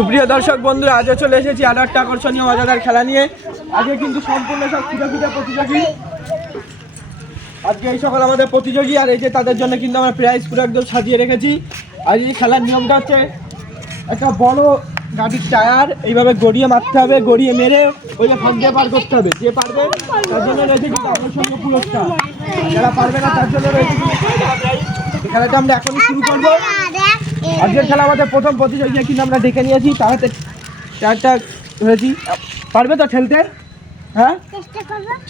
সুপ্রিয় দর্শক বন্ধুরা, আজও চলে এসেছি আরো একটা আকর্ষণীয় মজাদার খেলা নিয়ে। আজকে কিন্তু সম্পূর্ণ সব খুদে প্রতিযোগী। আজকে এই সকল আমাদের প্রতিযোগী, আর এই যে তাদের জন্য কিন্তু আমরা প্রাইজ পুরো একদম সাজিয়ে রেখেছি। আর এই খেলার নিয়মটা হচ্ছে, একটা বড় গাড়ির টায়ার এইভাবে গড়িয়ে মারতে হবে, গড়িয়ে মেরে ওই যে ফাঁক দিয়ে পার করতে হবে। যে পারবে তার জন্য রয়েছে কিন্তু আকর্ষণীয় পুরস্কার, যারা পারবে না তার জন্য রয়েছে এই খেলাটা আমরা এখনই শুরু করবো। আজকের খেলা আমাদের প্রথম প্রতিযোগী কিন্তু আমরা ডেকে নিয়েছি, তাহলে টায়ারটা হয়েছি। পারবে তো ঠেলতে? হ্যাঁ,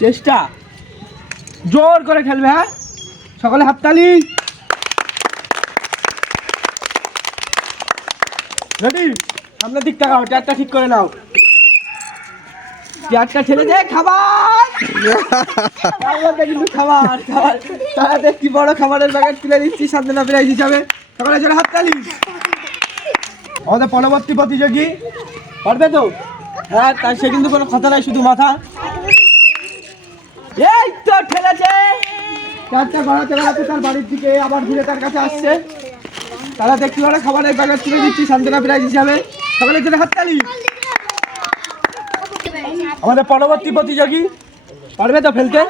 চেষ্টা জোর করে খেলবে। হ্যাঁ, সকলে হাততালি। রেডি? সামনের দিক তাকাও, টায়ারটা ঠিক করে নাও। টায়ারটা ঠেলে দে। খাবার কিন্তু খাবার খাবার তাহলে কি বড় খাবারের প্যাকেট তুলে দিচ্ছি সান্ত্বনা প্রাইজ হিসাবে। সকলে জোরে হাততালি। আমাদের পরবর্তী প্রতিযোগী পারবে তো? হ্যাঁ, তার সে কিন্তু কোনো কথা নাই, শুধু মাথা। এই তো ঠেলেছে। চারটা গড়াতে গড়াতে তার বাড়ির দিকে আবার ঘুরে তার কাছে আসছে। তারা দেখতে পারে খাবারের প্যাকেট তুলে দিচ্ছি সান্ত্বনা প্রাইজ হিসাবে। সকলে জোরে হাততালি। আমাদের পরবর্তী প্রতিযোগী পারবে তো ফেলতে?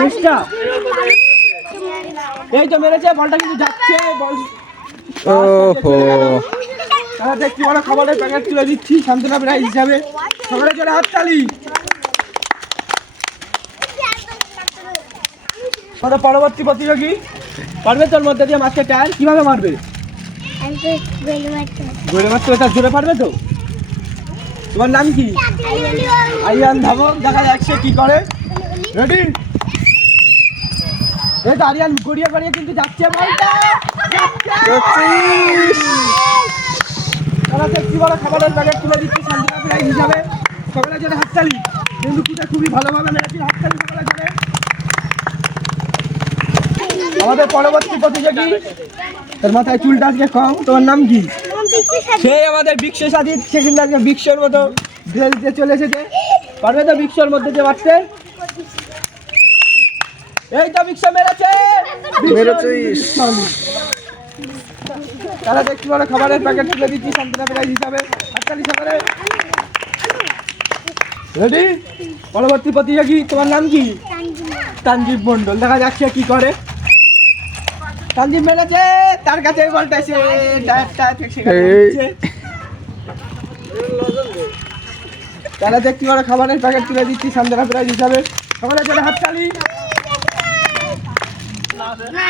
চেষ্টা। এই তো মেরেছে, বলটা কিন্তু যাচ্ছে। বল তারা দেখতে পারে খাবারের প্যাকেট তুলে দিচ্ছি সান্ত্বনা প্রাইজ হিসাবে। সকলে জোরে হাততালি। আমাদের পরবর্তী প্রতিযোগী পারবে তোর মধ্যে দিয়ে মাছকে টায়ার কিভাবে মারবে? গোলে মারতে হবে, তার জোরে পারবে তো? তোমার নাম কি? আরিয়ান ধাবক। দেখা যাক সে কি করে। রেডি? এই তো আরিয়ান গড়িয়ে গড়িয়ে কিন্তু যাচ্ছে। বলটা তারা দেখছি বড় খাবারের প্যাকেট তুলে দিচ্ছি সান্ত্বনা প্রাইজ হিসাবে। সকলে জোরে হাততালি। কিন্তু খুবই ভালোভাবে মেরেছি, হাততালি সকলে জোরে। আমাদের পরবর্তী প্রতিযোগী, তার মাথায় চুলটা আজকে কম। তোমার নাম কি? সেই আমাদের বিক্ষ সাদিত। সে কিন্তু আজকে বিক্ষর মতো ড্রেস দিয়ে চলে এসেছে। পারবে তো বিক্ষর মধ্যে দিয়ে মারতে? এই তো বিক্ষ মেরেছে। তারা দেখতে পারে খাবারের প্যাকেট তুলে দিচ্ছি সান্ত্বনা প্রাইজ হিসাবে। হাততালি সকলে। রেডি? পরবর্তী প্রতিযোগী, তোমার নাম কি? তানজিব মন্ডল। দেখা যাচ্ছে কি করে। তানজিব মেরেছে, তার কাছে বলটা এসে তারা দেখতে পারে খাবারের প্যাকেট তুলে দিচ্ছি সান্ত্বনা প্রাইজ হিসাবে। সকলে জোরে হাততালি।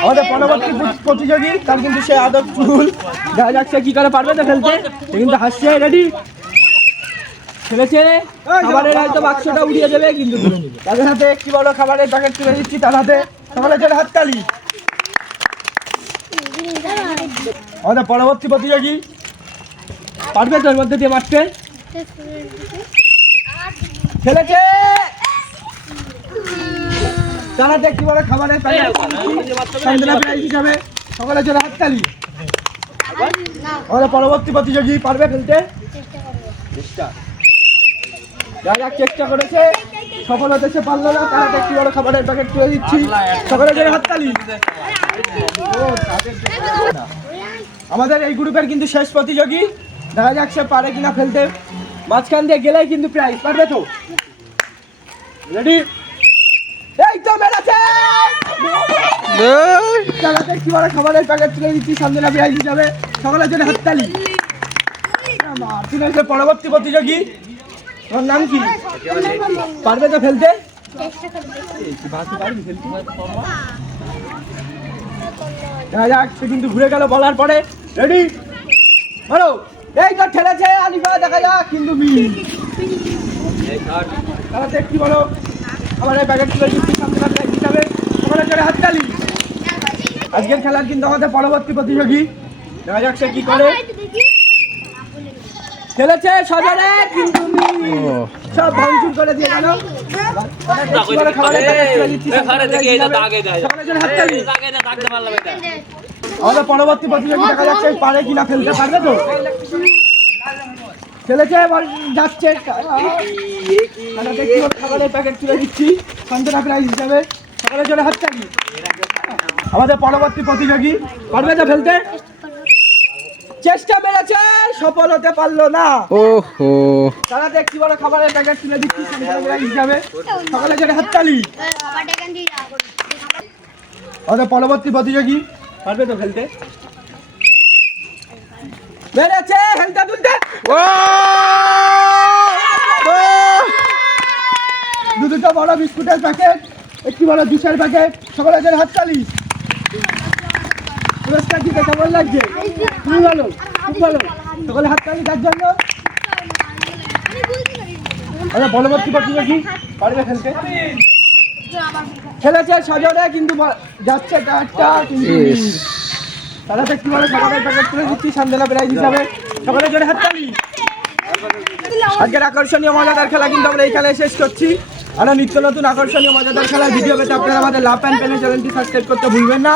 আমাদের পরবর্তী প্রতিযোগী, তার কিন্তু সে আদর চুল। দেখা যাচ্ছে কি করে। পারবে তো ফেলতে? কিন্তু হাসছে। রেডি? খেলেছে। খাবারের হয়তো বাক্সটা উড়িয়ে দেবে, কিন্তু তাদের হাতে একটি বড় খাবারের প্যাকেট তুলে দিচ্ছি তার হাতে। সকলে জোরে হাততালি। আমাদের পরবর্তী প্রতিযোগী পারবে তো এর মধ্যে দিয়ে মারতে? খেলেছে। তারা দেখতে বড় খাবারের প্যাকেট সান্ত্বনা প্রাইজ হিসাবে। সকলে জোরে হাততালি। আমাদের পরবর্তী প্রতিযোগী পারবে ফেলতে? চেষ্টা করেছে, সফল হতে সে পারলো না। তারা দেখতে বড় খাবারের প্যাকেট তুলে দিচ্ছি। সকলে জোরে হাততালি। আমাদের এই গ্রুপের কিন্তু শেষ প্রতিযোগী। দেখা যাক সে পারে কিনা ফেলতে। মাঝখান দিয়ে গেলেই কিন্তু প্রাইজ। পারবে তো? রেডি? এই তো মেরেছে। কি বড় খাবারের প্যাকেট তুলে দিচ্ছি সান্ত্বনা প্রাইজ হিসাবে। সকলের জন্য হাততালি। পরবর্তী প্রতিযোগী, তোমার নাম কি? পারবে তো ফেলতে? দেখা যাক সে কিন্তু ঘুরে গেল বলার পরে। রেডি? বলো। এই তো ঠেলেছে আলিফা। দেখা যাক কিন্তু তারা দেখছি বলো খাবারের প্যাকেট তুলে দিচ্ছি সান্ত্বনা প্রাইজ হিসাবে। সকলের জন্য হাততালি। আজকের খেলার কিন্তু আমাদের পরবর্তী প্রতিযোগী। দেখা যাক সে কি করে। খেলেছে সজরে, কিন্তু সব ভাঙচুর করে দিয়ে গেল। আমাদের পরবর্তী প্রতিযোগী দেখা যাচ্ছে পারে কিনা ফেলতে। পারবে তো? খেলেছে, যাচ্ছে। খাবারের প্যাকেট তুলে দিচ্ছি সান্ত্বনা প্রাইজ হিসাবে। সকলের জন্য হাততালি। আমাদের পরবর্তী প্রতিযোগী পারবে তো ফেলতে? চেষ্টা বেড়েছে, সফল হতে পারলো না। ওহো, তারা একটি বড় খাবারের প্যাকেট তুলে দিচ্ছি হিসাবে, সকালে জোরে হাততালি। আমাদের পরবর্তী প্রতিযোগী পারবে তো খেলতে, বেড়েছে হেলতে তুলতে। দুটো বড় বিস্কুটের প্যাকেট, একটি বড় জুসের প্যাকেট, সকালে জোরে হাততালি। পুরস্কার দিতে কেমন লাগছে? খুবই ভালো, খুব ভালো। সকলে হাততালি তার জন্য। আচ্ছা, পরবর্তী প্রতিযোগী পারবে খেলতে, খেলেছে সজনে কিন্তু যাচ্ছে একটা তারা একটু বড় খাবারের প্যাকেট তুলে দিচ্ছি সান্দেলা প্রাইজ হিসাবে, সকলে জোরে হাততালি। আজকের আকর্ষণীয় মজাদার খেলা কিন্তু আমরা এই খেলায় শেষ করছি। আরো নিত্য নতুন আকর্ষণীয় মজাদার খেলার ভিডিও পেতে আপনারা আমাদের লাভ অ্যান্ড প্যানেল চ্যানেলটি সাবস্ক্রাইব করতে ভুলবেন না।